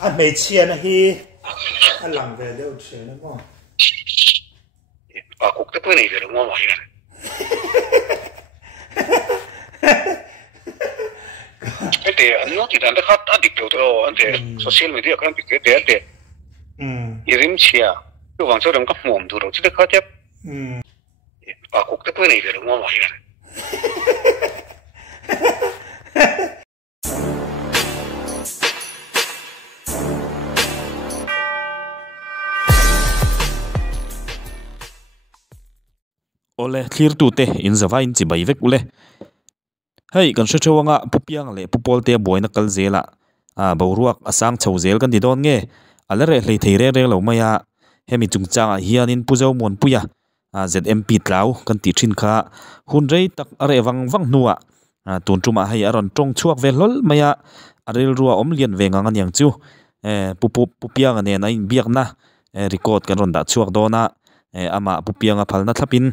anh mấy chiên hi anh làm về đâu chơi nữa mà cuộc cái tuổi này về đúng không vậy nè cái gì anh nói thì anh đã khát anh đi đâu rồi anh thì social media anh bị cái gì đấy irim chia cái vòng số đồng cấp mồm rồi chứ được khát tiếp cuộc cái tuổi này về đúng không vậy nè ole clear tu te in zawa in chi bai vek ule hei kan hre thawanga pupiang le Pawltea buaina kal zela boruak asang chhozel kan di don nge alare hlei thei re lo maya hemi chungchanga hianin puzo mon puya ZMP TLAU kan ti thin kha hunrei tak are wang nuwa tuntuma hei aron tong chuak ve lol maya aril ruwa om lian venga ngan yang chu pupiang ne na in biak na record kan ron da chuak dona ama pupianga phalna thlapin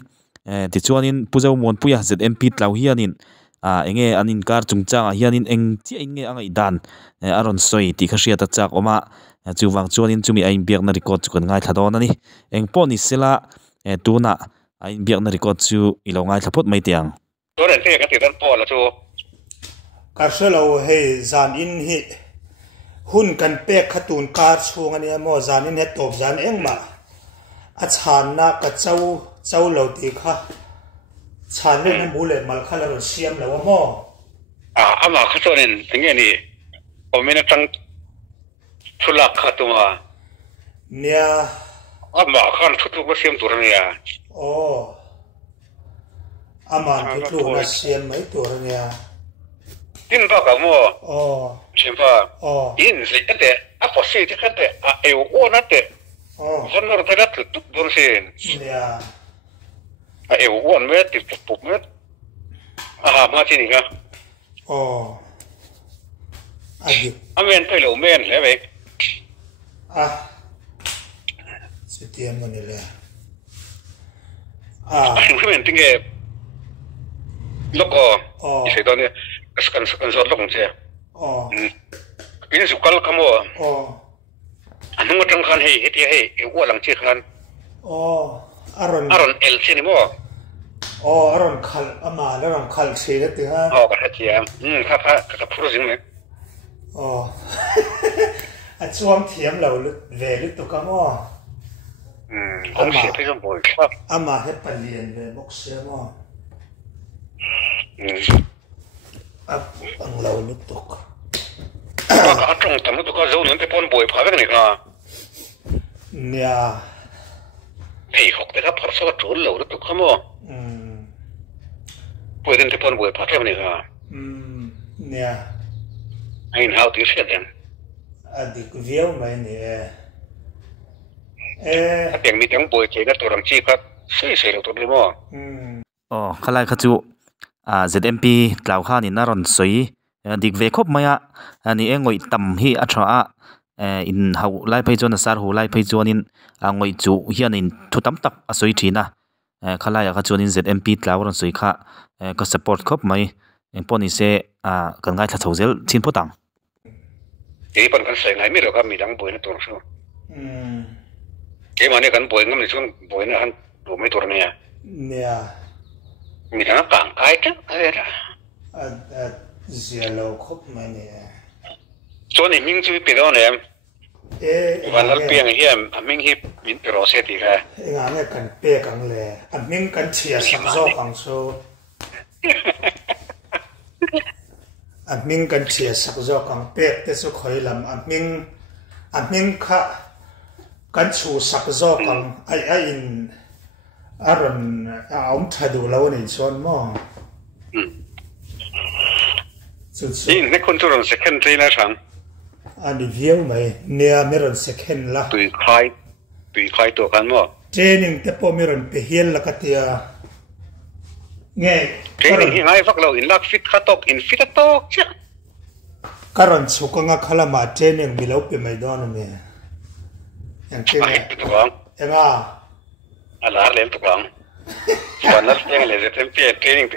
ti chuanin puzo mon puya ZMP TLAU hianin enge anin kar chungchanga hianin eng chi nge angai dan aron soi ti khashia ta chak oma chuwang chuanin chumi ain biak na record chu kan ngai thadon ani eng poni sela tuna ain biak na record chu ilo ngai thapot mai tiangตัวเรื่องที่กันติดตั้งปอละชูการเสลาเฮจานอินฮิหุ่นกันเป๊กขตูนการช่วงนี้มอจานอินเฮตบจานเองมาอาชานนักเจ้าเหล่าตีค่ะชานเรื่องนั้นบุเล่มาข้าเราเสียมแล้วว่ามออามาข้าตัวนี้อย่างเงี้ยนี่ผมไม่ได้ตั้งทุลักข้าตัวเนี่ยอามาข้าทุกก็เสียมตัวนี้โอ้อามาทุกน่ะเสียมไม่ตัวนี้ดินบ้ากับมอโอ้ใช่ป่ะดินสิกันแต่อาพอสิที่กันแต่เอวอ้วนนั่นแต่คนเราแต่ละทุกบนเส้นเนี่ยเอวอ้วนเมื่อติดปุบเมื่อมาที่นี่ครับอันนี้เมนไปหรือเมนแล้วเองสุดที่มันนี่แหละเมนติ้งเอลูกอีสิตอนนี้สกันสอดลูกเสียอินสุกัลคำว่าอันนั้นก็จังคันให้ที่ให้เอวอ้วนหลังเชี่ยคันอารอนเอลใช่ไหมมั้งอารอนคัลอามาแล้วอารอนคัลเสียตัวฮะกระเทียมครับพูดจริงไหมช่วงเทียมเราเวลิตุกามอผมเสียไปสมบูรณ์ครับอามาให้ปเลียนเวบกเสียมออังเราลุตุกก็ตรงทำลุตุกก็จะนั่นไปปนบ่อยพาไปกันอีกนะเนี่ยเฮ้ยหกแต่ถ้าพอสวัสดิ์จุลเราลุตุกขโมยบ่อยเดินไปปนบ่อยพาไปกันอีกนะเนี่ยไอ้หน้าตีเสียดังอดีตเวียวไม่เนี่ยถ้าเพียงมีทั้งบ่อยเจก็ตัวรังชีก็เสียเราตัวนี้มั้งขลายขจูZMP TLAU kha ni naron soi dik ve khop maya ani engoi tam hi athra in hau lai phei chon sar hu lai phei chonin angoi chu hianin thutam tak asoi thina khalaya kha chonin ZMP TLAU ron soi kha ka support khop mai poni se kan ngai tha thozel chin potang ei pan kan sai ngai mi ro ka mi dang boi na tur so ke mane kan boi ngam ni chon boi na han ro mai tur neเนี่ยมีทั้งกางไก่ทั้งอะไรล่ะเสียเราครบไหมเนี่ยส่วนนี้มิ่งช่วยไปแล้วเนี่ยวันนั้นเปียงเฮียมมิ่งฮิปมินไปรอเสียดีค่ะงานเนี่ยกันเปียกังเลยมิ่งกันเชียสักโซ่กังโซ่มิ่งกันเชียสักโซ่กังเปียแต่สุขอยลำมิ่งค่ะกันชูสักโซ่กังไอ้อินอารมณ์เอาถ้าดูแล้วนี่ชวนมั่งนี่ในคนทุรนเซคันที่น่าชังอันนี้เวียวไหมเนี่ยไม่รอนเซคันละตุยคล้ายตัวกันมั่งเจนิงแต่พอไม่รอนไปเฮียนละก็เตียไงเจนิงยังไงฟักเราอินลักฟิตขัดตกอินฟิตตกเจ้าการันสุกังขลามาเจนิงมีเราไปไม่ได้นะเมียอย่างเช่นยังอะไรเล่นตุกลางวันนั้นยังเล่นเต็มที่เทรนนิ่ง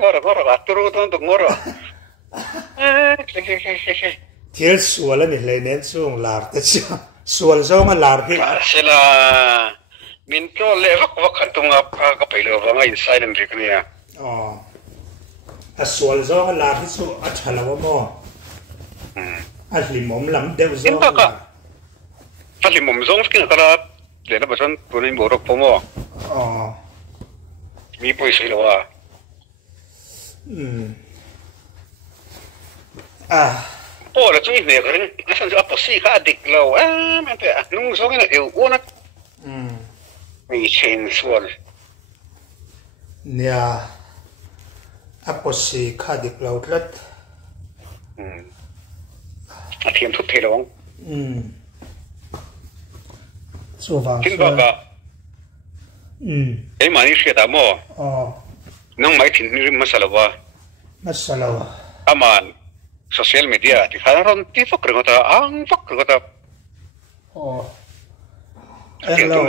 งอร์อัตโตรุตันตุงอร์ thiếu suol là mình lấy nén xuống lạt thế chứ suol do mà lạt thì sẽ là mình cho lẽ vắc vắc khăn tung áp các phải lừa vào ngay silent việc này suol do mà lạt thì số chả là mò lì mồm lắm đều do phát lì mồm giống cái nào để nó bảo chân tụi mình bổ được phong mò mi bôi sấy đâu bỏ là chui về cái này sao cho bác sĩ khá địch lâu mà phải nung số cái này yếu quá nè mi chen suol nè bác sĩ khá địch lâu rất thiêm thuốc thế đâu số vàng chính bác ạ ấy mà đi xe đạp mò nông máy thì masala aman social media thì khá là tí phức rồi ta ăn phức rồi ta em lâu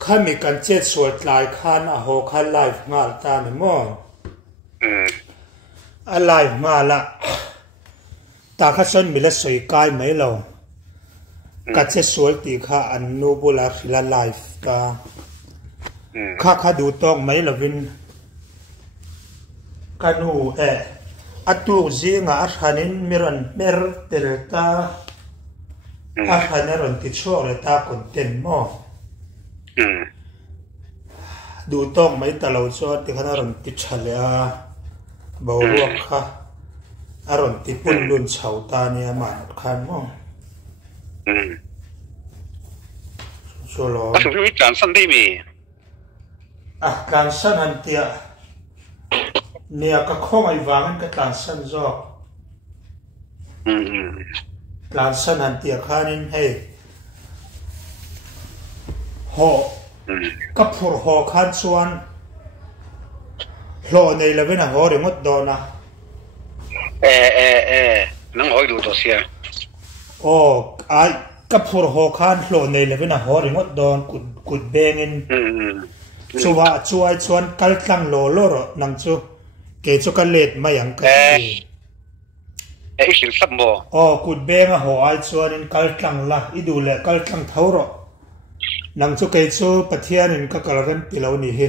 khá mình cần chết suốt lại khá na hồ khá live ngã ta nè mò live ngã là ta khá xuân mình là soi cai mấy lâu cả chết suốt thì khá anh nô bô là live ta khá đủ tông mấy là vin kanu atu zinga arhanin miran mer telta arhaneron tichore ta content mo du tong mai talo cho ti khanaron tichalea bawruak kha aron tipun lun chhauta ni man khan mo solo chúng tôi chán sân đi mi kan san han tia nia ka khong ai wang ka tlan san zo tlan san han tia khanin hei ho ka phur ho khan chuan hlo nei lavena ho ri ngot dona nang hoi du to sia ai ka phur ho khan hlo nei lavena ho ri ngot don kut bengin chuwa chuai chuan kal tlang lo ro nang chu ke chu ka let ma yang ka sil sap mo kut beng a ho ai chuan in kal tlang la I du le kal tlang thau ro nang chu ke chu pathian in ka kal ran ti lo ni hi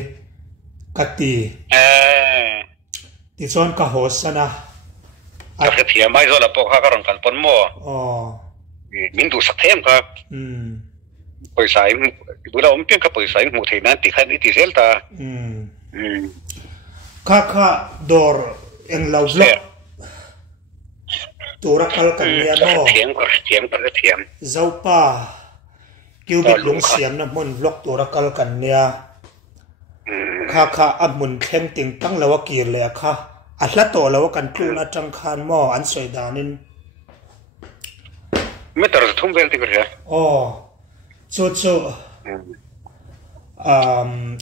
ka ti ti chuan ka ho sana ka thia mai zo la po kha ka ron kal pon mo min du sak them ka poi sai bu la piang ka poi sai mu thei nan ti khan ti sel ta kha dor eng lau vlog tura kal kan nia no thiam zau pa kiu bit lung siam na mun vlog tura kal kan nia kha amun thleng ting tang lawa kir le kha a hla to lawa kan tlu na tang khan mo an soi danin meter thum vel ti kra chu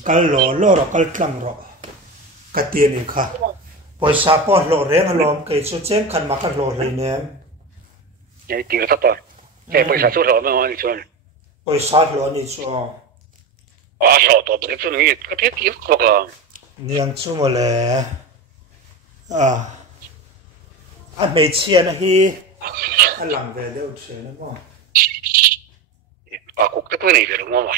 kal lo ro kal tlang ro ka ti ni kha poisa po lo reng alom ke chu cheng khan ma ka lo le ne ye ti ra ta poisa chu ro ma ni chuan poisa lo ni chu so to de chu ni ka ti ko ka niang chu mo le mei chian hi an lang ve deu che na mo cuộc cái này về đúng không vậy?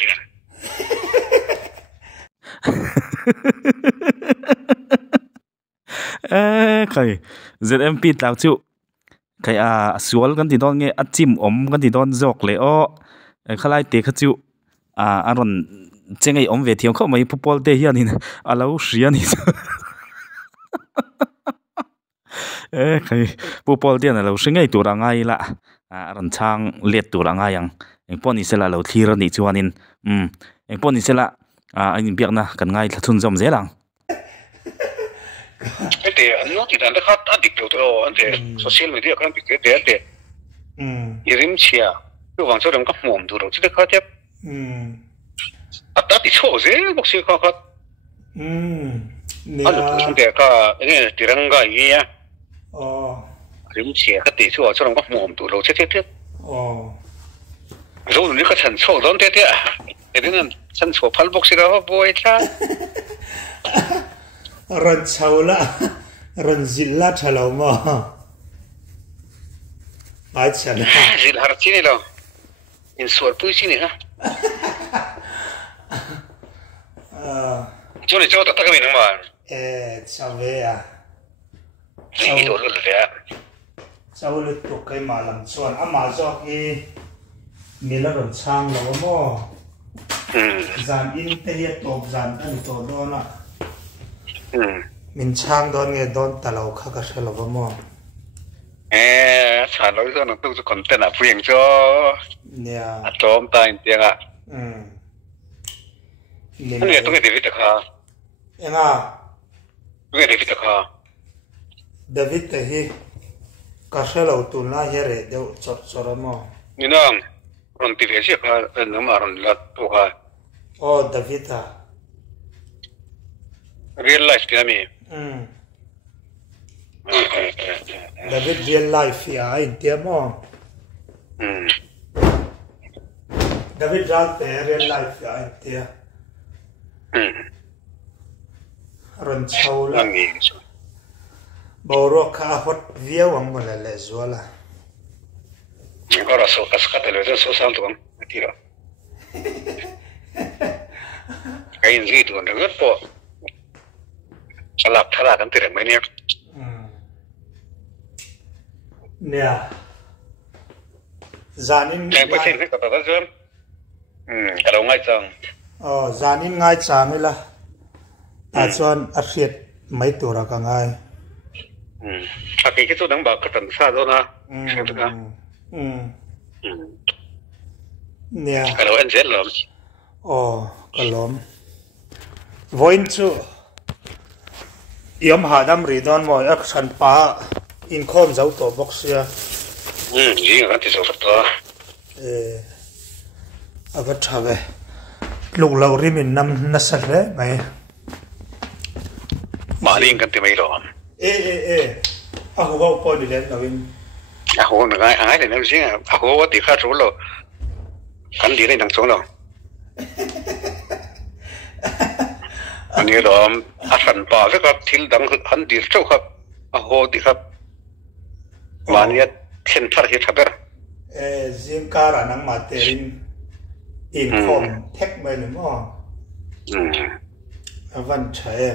Cái ZMP TLAU chịu cái sual kan ti don nge achim kan ti don jok le khalai te kha chịu aron chengai ve thiam kho mai Pawltea hianin alo hriani cái Pawltea na lo hringai tur angai la aron chang let tur angai yang anh poni sela lo thira ni chuanin anh poni sela anh biak na kan ngai thun zom zelang ate anno ti dan khat adik to ante social media kan bi ke te irim chia tu wang so dam ka mom du ro chi kha te ata ti cho ze bok si kha khat alo tu te ka nge tiranga ya irim chia ka ti cho dam ka mom du ro che te rồi你個陳醋當爹爹，你啲陳醋噴薄時候不會差。人臭啦，人熱啦，臭流嘛。ai chả gì là chi này đâu in suốt Apui chi này ha chỗ này chỗ tất cả mình đúng không chào về à gì đồ luôn đấy cháu lịch tục cái mà làm chuồn mà do cái mình là rộn sang là mò dàn in tây top dàn anh to đó nè mình sang đó nghe đó tao khắc cái sẽ là mò trả lời cho nó tôi sẽ còn tên là phiền cho nè tóm tay tiếng à mình nghe tôi nghe David được hả em à tôi nghe David được hả David thì cái sẽ là tụi nó here để đều chọn mò như nào còn TV chứ hả nó mà còn là tôi hả David à real life cái này David real life ya in tiệm mò David ra te real life ya in tiệm run chau la bầu khá hot vía wang mà lại zua la có là số các television số sang tuồng thì đó cái gì tuồng nó rất po salap thala kan tirek mấy nè nè zanin cái bác sĩ cái tao đã dám cái đầu ngay chăng zanin ngay chang ấy là ta chọn asiat mấy tuổi ra cả ngay cái chỗ đang bảo cái tận xa đó na nè cái đầu anh chết lắm cái lắm voin chu yếm hà đam rì đón mọi action pa income giàu tổ box ya gì cái thì số phật đó vật thà về lục lâu ri mình năm nasa đấy này mà đi cái thì mấy đó ako ba po đi lên nào in ako ngay này nó gì ako thì khác số rồi hắn đi lên đằng số rồi anh nhớ đó phần bảo với các thiếu đẳng hắn đi chỗ khác ako thì khác mà nhớ thiên phát hiện thật riêng cả là năng mà tiền income tech mấy nữa mà vẫn chạy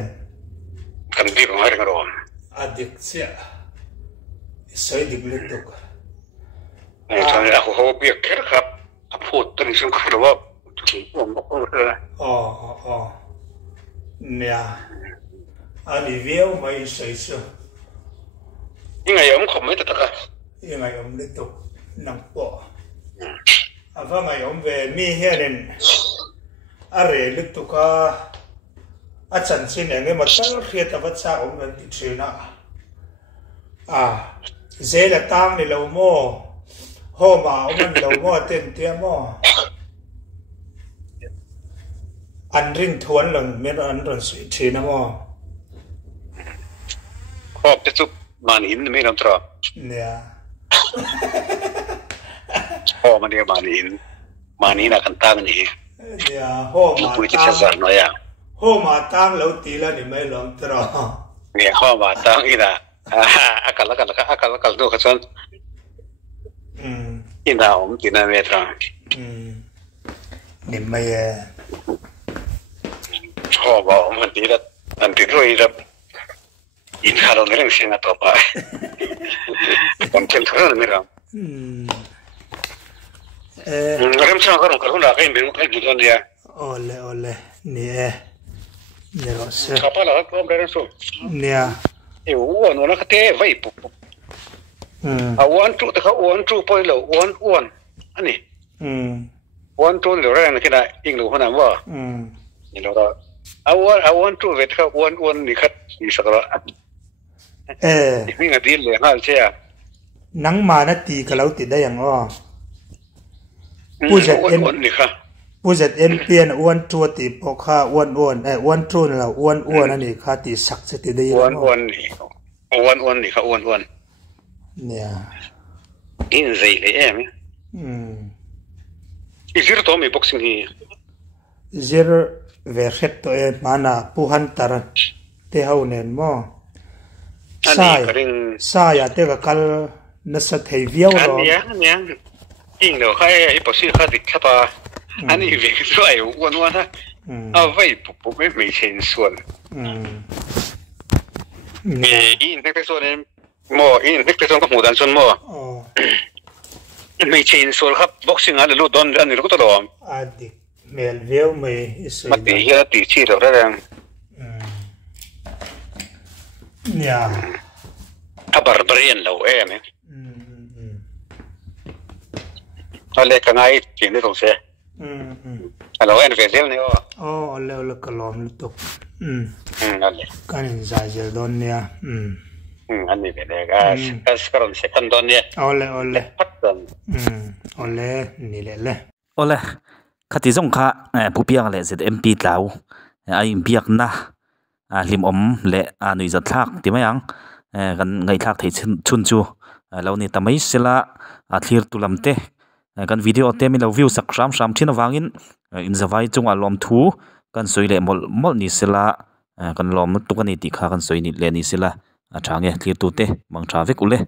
cần đi cũng hay được rồi addiction soi đi liên tục cho nên ako biết cái khác Apui từng sinh hoạt đó nè anh đi véo mấy sợi sơ nhưng ngày ông không mấy tất cả nhưng ngày ông liên tục nằm bỏ và ngày ông về mi here nên are liên tục chân xin anh mà tất khi ta bắt cha ông vẫn đi chơi na dễ là tang đi lâu mò hôm mà ông vẫn lâu mò tiền tiền mò anh rinh thuần lần miễn anh rồi chơi na mò hộp tiếp xúc màn in mấy năm rồi nè hộp mà đi màn in là cần tăng nhỉ nè hôm mà tăng lâu tí là thì mấy lần rồi nè hộp mà tăng ý là akal đâu cái chân in nào ông chỉ là mấy rồi nè mấy hộp mà ông tí là anh tí rồi là in khá là người sinh ra top à ông chân thở là mấy rồi em sao có đồng là cái mình cái gì đó đi ole nè nè rồi sao apa là có cái số nè nó cái thế vậy one two thì one two point là one anh này one two là cái này cái này in là nào vậy nhìn đó one two vậy thì one thì khác gì sao đó mình cái gì là hal chứ nắng mà nó tì cái lâu tì đây anh ZMP one two tì bọc ha one two là one anh ấy khá tì sắc sẽ tì đây one thì khác one nè in gì đấy em zero to mi boxing hi zero về hết to em mana puhan taran te hau nen mo sai ya te ka kal nó sẽ thấy viêu rồi anh nhá in đâu hay bảo sĩ khai được khắp à anh ấy về rồi uốn uốn ha vậy bố mấy mấy chuyện xuân in cái xuân em mua in cái xuân có một đàn xuân mua mấy chuyện xuân khắp boxing anh lưu đòn anh lưu có đồ đi mèo viêu mấy mà tí chi đâu đó nha barbarian lâu em ấy ale ka ngai tin de tose alo en ve zel ne o le kalom tuk ale kan za zel don ne ani ve de ga karon second don ne ole ole ni le ole khati zong kha pupiang le ZMP TLAU ai biak na lim om le anui za thak ti mayang kan ngai thak thei chun chu lo ni tamai sela thlir tulamte kan video te mi lo view sak ram thina wangin in zawai chunga lom thu kan soile mol ni sela kan lom tukani ti kha kan soini le ni sela athange thlir tu te mang tha vek ule